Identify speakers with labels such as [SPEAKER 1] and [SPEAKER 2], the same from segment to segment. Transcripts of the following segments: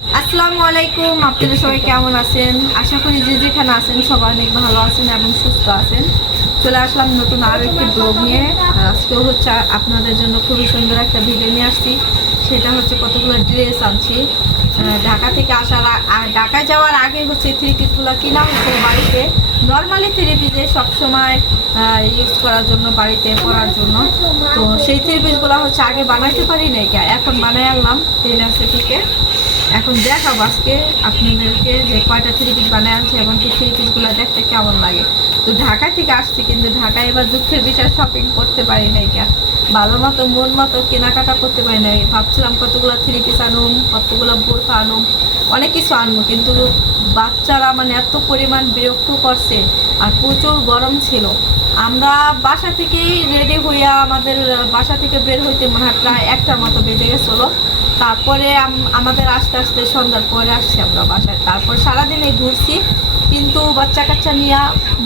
[SPEAKER 1] আসসালামু আলাইকুম, আপনারা সবাই কেমন আছেন? আশা করি যে যেখানে আছেন সবাই অনেক ভালো আছেন এবং সুস্থ আছেন। চলে আসলাম নতুন আরও একটি ব্লগ নিয়ে। আজকেও হচ্ছে আপনাদের জন্য খুবই সুন্দর একটা ভিডিও নিয়ে আসছি। সেটা হচ্ছে কতগুলো ড্রেস আনছি। ঢাকা থেকে আসার ঢাকায় যাওয়ার আগে হচ্ছে থ্রি পিসগুলো কিনা হচ্ছে বাড়িতে। নর্মালি থ্রি পিসে সবসময় ইউজ করার জন্য, বাড়িতে পরার জন্য। তো সেই থ্রি পিসগুলো হচ্ছে আগে বানাইতে পারি নাই এখন বানাই আনলাম টেলার থেকে এখন দেখাবো আজকে আপনাদেরকে যে কয়টা থ্রি পিস বানায় আনছে এবং কি থ্রি পিসগুলো দেখতে কেমন লাগে। তো ঢাকা থেকে আসছি, কিন্তু ঢাকায় এবার দুঃখের বিষয় শপিং করতে পারি নাই কেন? ভালো মতো, মন মতো কেনাকাটা করতে পারি নাই। ভাবছিলাম কতগুলো থ্রি পিস আনুম, কতগুলো বোরখা আনুম, অনেক কিছু আনব, কিন্তু বাচ্চারা মানে এত পরিমাণ বিরক্ত করছে, আর প্রচুর গরম ছিল। আমরা বাসা থেকেই রেডি হইয়া আমাদের বাসা থেকে বের হইতে মনে হয় প্রায় একটার মতো বেজে গেছিল। তারপরে আমাদের আস্তে আস্তে সন্ধ্যার পরে আসছি আমরা বাসায়। তারপর সারাদিনে ঘুরছি কিন্তু বাচ্চা কাচ্চা নিয়ে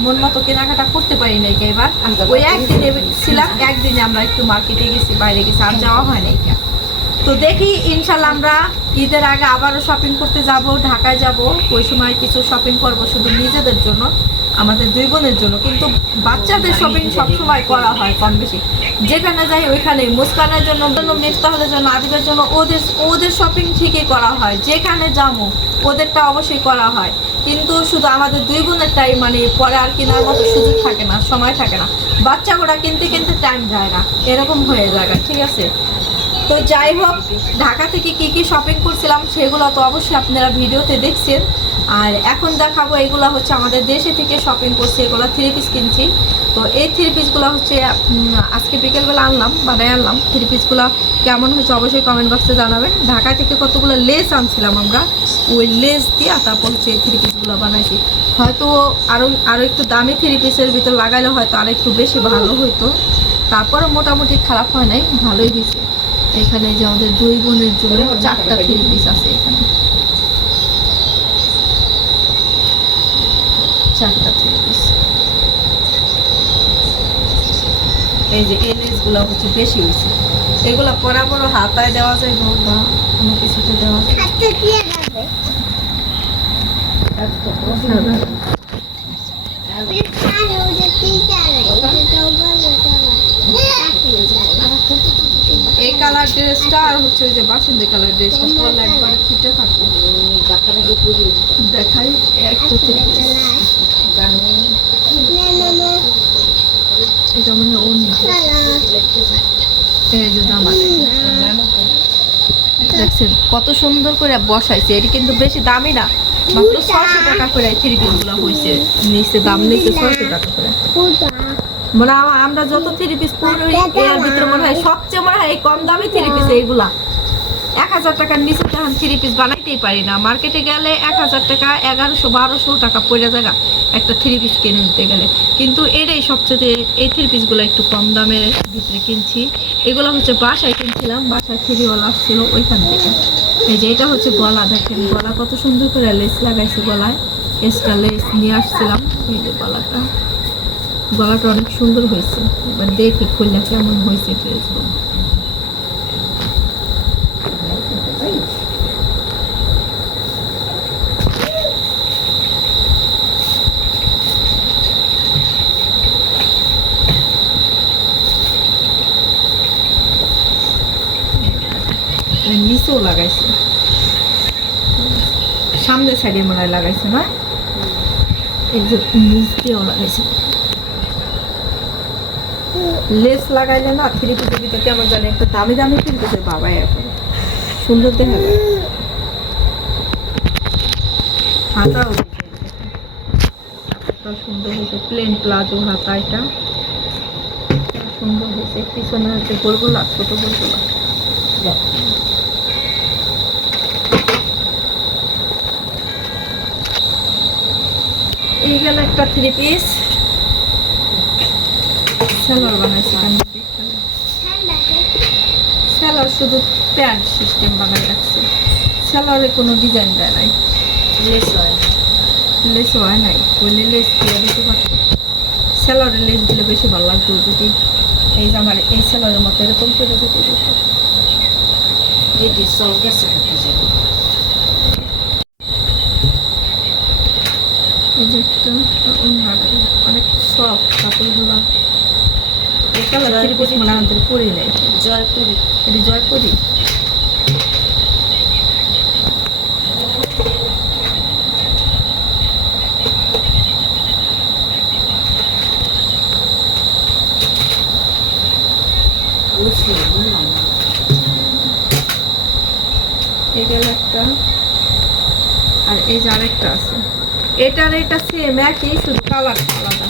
[SPEAKER 1] মন মতো কেনাকাটা করতে পারি নাই কে এবার। ওই একদিনে ছিলাম একদিনে আমরা একটু মার্কেটে গেছি বাইরে গেছি আর যাওয়া হয় নাই তো দেখি, ইনশাল্লাহ আমরা ঈদের আগে আবারও শপিং করতে যাব, ঢাকায় যাব। ওই সময় কিছু শপিং করব শুধু নিজেদের জন্য, আমাদের দুই বোনের জন্য। কিন্তু বাচ্চাদের শপিং সবসময় করা হয় কম বেশি। যেখানে যাই ওইখানে মুস্কানের জন্য মিফতাহলের জন্য, আদিবের জন্য ওদের ওদের শপিং ঠিকই করা হয়। যেখানে যাব ওদেরটা অবশ্যই করা হয়। কিন্তু শুধু আমাদের দুই বোনেরটাই মানে পরে আর কেনার মতো সুযোগ থাকে না, সময় থাকে না। বাচ্চাগুলা কিনতে কিনতে টাইম যায় না। এরকম হয়ে যায়, ঠিক আছে? তো যাই হোক, ঢাকা থেকে কি কি শপিং করছিলাম সেগুলো তো অবশ্যই আপনারা ভিডিওতে দেখছেন। আর এখন দেখাবো এগুলো হচ্ছে আমাদের দেশে থেকে শপিং করছি এগুলো থ্রি পিস কিনছি। তো এই থ্রি পিসগুলো হচ্ছে আজকে বিকেলবেলা আনলাম, বানায় আনলাম। থ্রি পিসগুলো কেমন হয়েছে অবশ্যই কমেন্ট বক্সে জানাবেন। ঢাকা থেকে কতগুলো লেস আনছিলাম আমরা, ওই লেস দিয়ে তারপর হচ্ছে এই থ্রি পিসগুলো বানাইছি। হয়তো আরও আরও একটু দামি থ্রি পিসের ভিতর লাগাইলে হয়তো আর একটু বেশি ভালো হইতো। তারপরও মোটামুটি খারাপ হয় নাই, ভালোই হয়েছে। এখানে যে আমাদের দুই বোনের জন্য চারটা থ্রি পিস আছে এখানে। চারটা থ্রি পিস। এই যে এলএসগুলো হচ্ছে বেশি হয়েছে। এগুলো পরা বড় হাতায় দেওয়া যায় বা কোনো কিছুতে দেওয়া যায়
[SPEAKER 2] হাতে দিয়ে যাবে আর ওটা টিচার এটা তো বলো
[SPEAKER 1] এই কালার ড্রেসটা হচ্ছে ওই যে বাসন্তী কালার ড্রেসটা পরলে একবার ফিটে থাকবে। দেখাই একটা এটা মনে হয় অন্য এই দেখছেন, কত সুন্দর করে বসাইছে। এটি কিন্তু বেশি দামি না, মাত্র ছশো টাকা করে থ্রি পিসগুলো হয়েছে নিচে দাম নিচে ছশো টাকা করে। মানে আম- আমরা যত থ্রি পিস পরি এর ভিতরে মনে হয় সবচেয়ে মনে হয় কম দামি থ্রি পিস এইগুলা। এক হাজার টাকার নিচে তখন থ্রি পিস বানাইতেই পারি না। মার্কেটে গেলে এক হাজার টাকা এগারোশো বারোশো টাকা পড়ে জায়গা একটা থ্রি পিস কিনে নিতে গেলে। কিন্তু এটাই সবচেয়ে এই থ্রি পিসগুলো একটু কম দামের ভিতরে কিনছি। এগুলো হচ্ছে বাসায় কিনছিলাম বাসায় থ্রিওয়ালা আসছিল ওইখান থেকে। এই যে এটা হচ্ছে গলা দেখেন গলা কত সুন্দর করে লেস লাগাইছে গলায়। এক্সট্রা লেস নিয়ে আসছিলাম এই যে গলাটা। গলাটা অনেক সুন্দর হয়েছে। এবার দেখি খুললে কেমন হয়েছে ড্রেসগুলো নিচেও লাগাইছে। সামনের সাইডে মনে হয় লাগাইছে, না? এই যে নিচ দিয়েও লাগাইছে। লেস লাগাইলে না থ্রি পিসের ভিতরে কেমন জানি একটা দামি দামি কিনতেছে বাবাই এখন সুন্দর দেখা। যায় হাতাও সুন্দর হয়েছে প্লেন প্লাজো হাতা এটা। সুন্দর হয়েছে, পিছনে হচ্ছে গোলগোলা, ছোট গোলগোলা। এই গেল একটা থ্রি পিস সালোয়ার বানাইছে সালোয়ার শুধু প্যান্ট সিস্টেম বানাই রাখছে। সালোয়ারে কোনো ডিজাইন দেয় নাই। লেস হয় লেস হয় নাই বললে লেস দিয়ে দিতে পারতো। সালোয়ারের লেস দিলে বেশি ভালো লাগতো যদি এই আমার এই সালোয়ারের মতো এরকম করে যদি দিত কাপড়গুলো এই কালার থ্রি পিস মনে আমাদের পরি নেই
[SPEAKER 3] জয়পুরি
[SPEAKER 1] এটি জয়পুরি এই গেল একটা। আর এই যে আরেকটা আছে। এটার এটা সেম একই শুধু কালারটা আলাদা।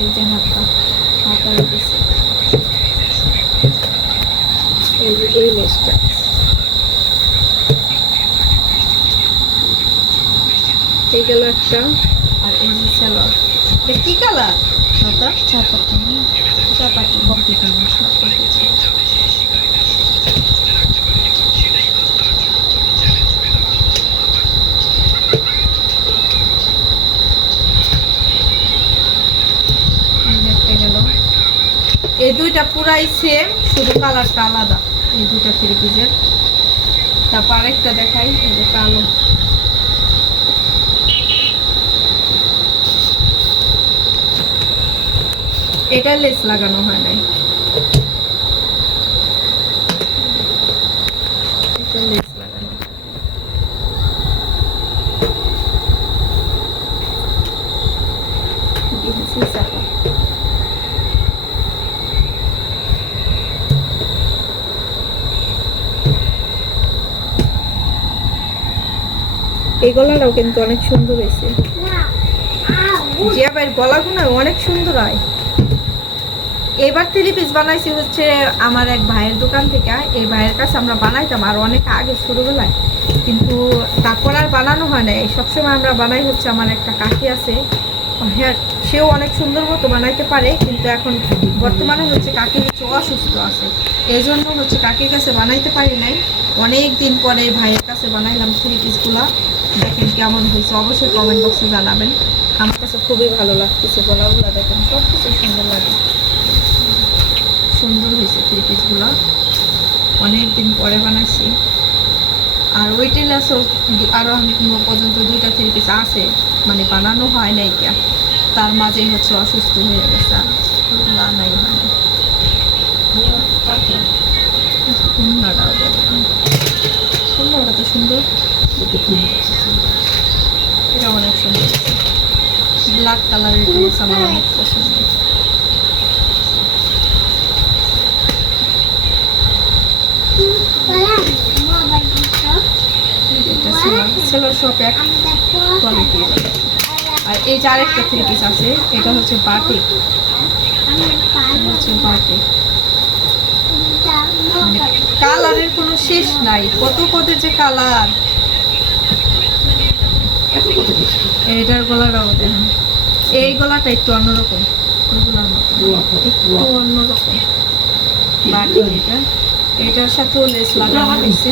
[SPEAKER 1] এই যে হাতা দিছে এই যে এই লেসটা এই গেল আর এই যে কি কালার? হাতা?
[SPEAKER 3] চাপাতি কপি কালার
[SPEAKER 1] এই যে একটা গেল এই দুইটা পুরাই সেম শুধু কালারটা আলাদা, এই দুটা থ্রি তারপর আরেকটা দেখাই, এই কালো। এটা লেস লাগানো হয় নাই এটা লেস লাগানো দিয়েছি চাপা এই গলাটাও কিন্তু অনেক সুন্দর হয়েছে। জিয়া ভাইয়ের গলাগুলো অনেক সুন্দর হয়। এবার থ্রি পিস বানাইছি হচ্ছে আমার এক ভাইয়ের দোকান থেকে। এই ভাইয়ের কাছে আমরা বানাইতাম আর অনেক আগে, ছোটোবেলায়। কিন্তু তারপর আর বানানো হয় না সবসময় আমরা বানাই হচ্ছে আমার একটা কাকি আছে। হ্যাঁ সেও অনেক সুন্দর মতো বানাইতে পারে, কিন্তু এখন বর্তমানে হচ্ছে কাকি হচ্ছে অসুস্থ আছে। এই জন্য হচ্ছে কাকির কাছে বানাইতে পারি নাই। অনেক দিন পরে ভাইয়ের কাছে বানাইলাম থ্রি পিসগুলো দেখেন কেমন হয়েছে, অবশ্যই কমেন্ট বক্সে জানাবেন। আমার কাছে খুবই ভালো লাগতেছে গলাগুলো দেখেন সব কিছু সুন্দর লাগে। সুন্দর হয়েছে থ্রি পিসগুলো অনেক দিন পরে বানাইছি। আর ওইটেল আছে আরও এখনও পর্যন্ত দুইটা থ্রি পিস আছে মানে বানানো হয় নাই তার মাঝেই হচ্ছে অসুস্থ হয়ে গেছে। বানাই হয় না খুলনাটাও দেখলাম খুলনাটা তো সুন্দর এটা অনেক সুন্দর ব্ল্যাক কালারের ড্রেস আমার অনেক পছন্দ এটা সেলার শপ এক কোয়ালিটি আর এই যে আরেকটা থ্রি পিস আছে এটা হচ্ছে বাটিক হচ্ছে বাটিক কালারের কোনো শেষ নাই কত কত যে কালার এইটার গলাটাও দেখেন এই গলাটা একটু অন্যরকম। এটার সাথেও লেস লাগানো হয়েছে।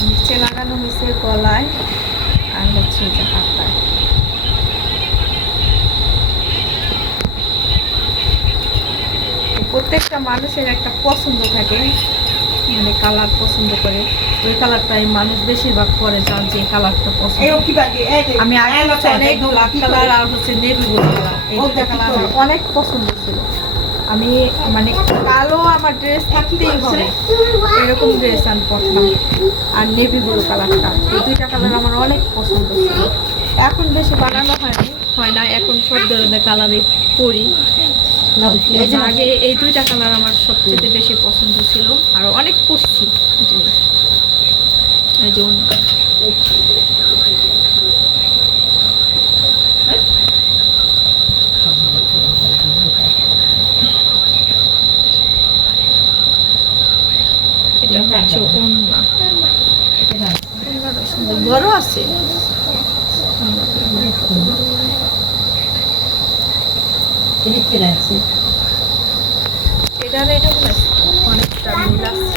[SPEAKER 1] নিচ লাগানো হয়েছে গলায়। আর হচ্ছে যে হাতায় প্রত্যেকটা মানুষের একটা পছন্দ থাকে মানে কালার পছন্দ করে। ওই কালারটাই মানুষ বেশিরভাগ করে যার যে কালারটা পছন্দ। আমি অনেক ব্ল্যাক কালার আর হচ্ছে নেভি ব্লু কালার কালার অনেক পছন্দ ছিল। আমি মানে কালো আমার ড্রেস থাকতেই হবে। এরকম ড্রেস আমি পরতাম। আর নেভি ব্লু কালারটা এই দুইটা কালার আমার অনেক পছন্দ ছিল। এখন বেশি বানানো হয়নি হয় না এখন সব ধরনের কালারই পরি। আগে এই দুইটা কালার আমার সবচেয়ে বেশি পছন্দ ছিল। আর অনেক পড়ছি জিনিস যে ওড়না। এটা হচ্ছে ওড়না ওড়নাটা সুন্দর। বড় আছে এটার এটা অনেকটা মিল আছে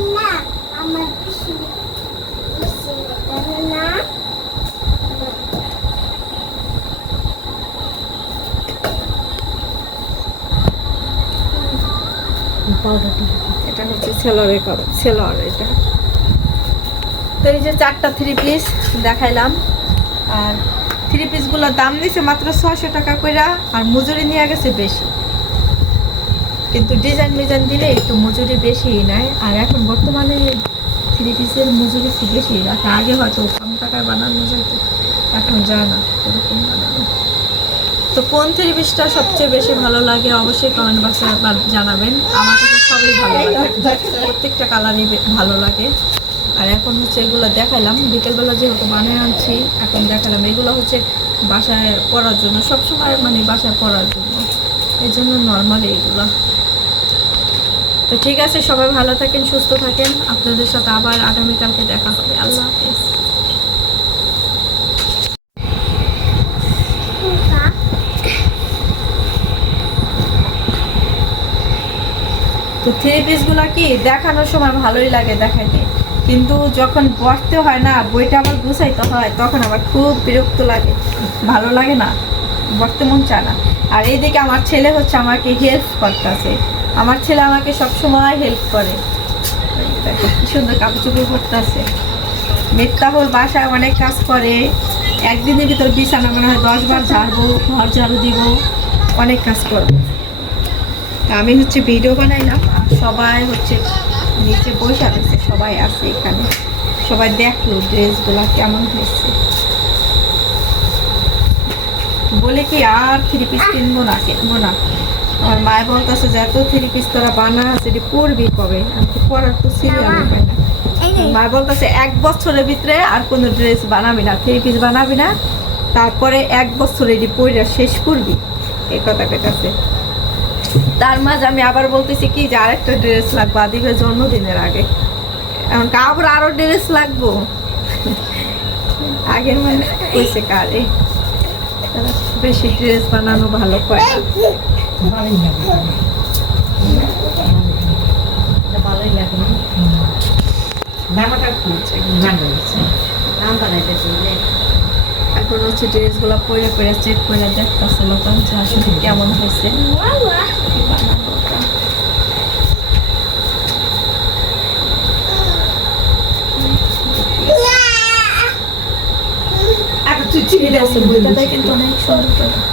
[SPEAKER 1] এটা হচ্ছে সেলরের কাপড় সেলর এটা। তো এই যে চারটা থ্রি পিস দেখাইলাম। আর থ্রি পিসগুলোর দাম দিছে মাত্র ছশো টাকা কইরা, আর মজুরি নিয়ে গেছে বেশি। কিন্তু ডিজাইন মিজাইন দিলে একটু মজুরি বেশিই নেয়। আর এখন বর্তমানে থ্রি পিসের মজুরি একটু বেশি রাখে আগে হয়তো কম টাকায় বানানো যেত, এখন যায় না, এরকম তো কোন থ্রি পিসটা সবচেয়ে বেশি ভালো লাগে অবশ্যই কমেন্ট বক্সে জানাবেন। আমার কাছে সবই ভালো লাগে। প্রত্যেকটা কালারই ভালো লাগে। আর এখন হচ্ছে এগুলো দেখালাম বিকেলবেলা যেহেতু বানিয়ে আনছি, এখন দেখালাম। এগুলো হচ্ছে বাসায় পরার জন্য, সবসময় মানে বাসায় পরার জন্য। এই জন্য নর্মালি এগুলো তো ঠিক আছে, সবাই ভালো থাকেন, সুস্থ থাকেন। আপনাদের সাথে আবার আগামীকালকে দেখা হবে। আল্লাহ হাফেজ। তো থ্রি পিসগুলো কি দেখানোর সময় ভালোই লাগে দেখাইতে। কিন্তু যখন বসতে হয় না, বইটা আবার গুছাইতে হয়, তখন আবার খুব বিরক্ত লাগে। ভালো লাগে না, বসতে মন চায় না। আর এইদিকে আমার ছেলে হচ্ছে আমাকে হেল্প করতেছে। আমার ছেলে আমাকে সব সময় হেল্প করে কি সুন্দর কাপড় চোপড় করতেছে মিথ্যাহুর বাসায় অনেক কাজ করে। একদিনের ভিতর বিছানা মনে হয় দশ বার ঝাড়বো, ঘর ঝাড়ু দিব, অনেক কাজ করব। আমি হচ্ছে ভিডিও বানাইলাম সবাই হচ্ছে নিচে বসে আছে সবাই আছে এখানে। সবাই দেখল ড্রেসগুলো কেমন হয়েছে। বলে কি আর থ্রি পিস কিনবো না কিনবো না। আমার মায় বলতেছে যে এত থ্রি পিস তোরা বানা সেটি পরবি কবে? আমি তো পরার তো সিরিয়াল পাই না। মা বলতেছে এক বছরের ভিতরে আর কোনো ড্রেস বানাবি না থ্রি পিস বানাবি না। তারপরে এক বছর এটি পরে শেষ করবি। এই কথা কেটাছে তার মাঝে আমি আবার বলতেছি কি যে আরেকটা ড্রেস লাগবে। আদিবের জন্মদিনের আগে। এখন আবার আরও ড্রেস লাগবো। আগের মানে কইছে কারে? বেশি ড্রেস বানানো ভালো করে না।
[SPEAKER 3] ভালোই লাগে দাম বানাইতেছে
[SPEAKER 1] এখন হচ্ছে ড্রেসগুলো পরে পরে চেক করে দেখতেছে তখন যে আসলে কেমন হয়েছে। কিন্তু অনেক সুন্দর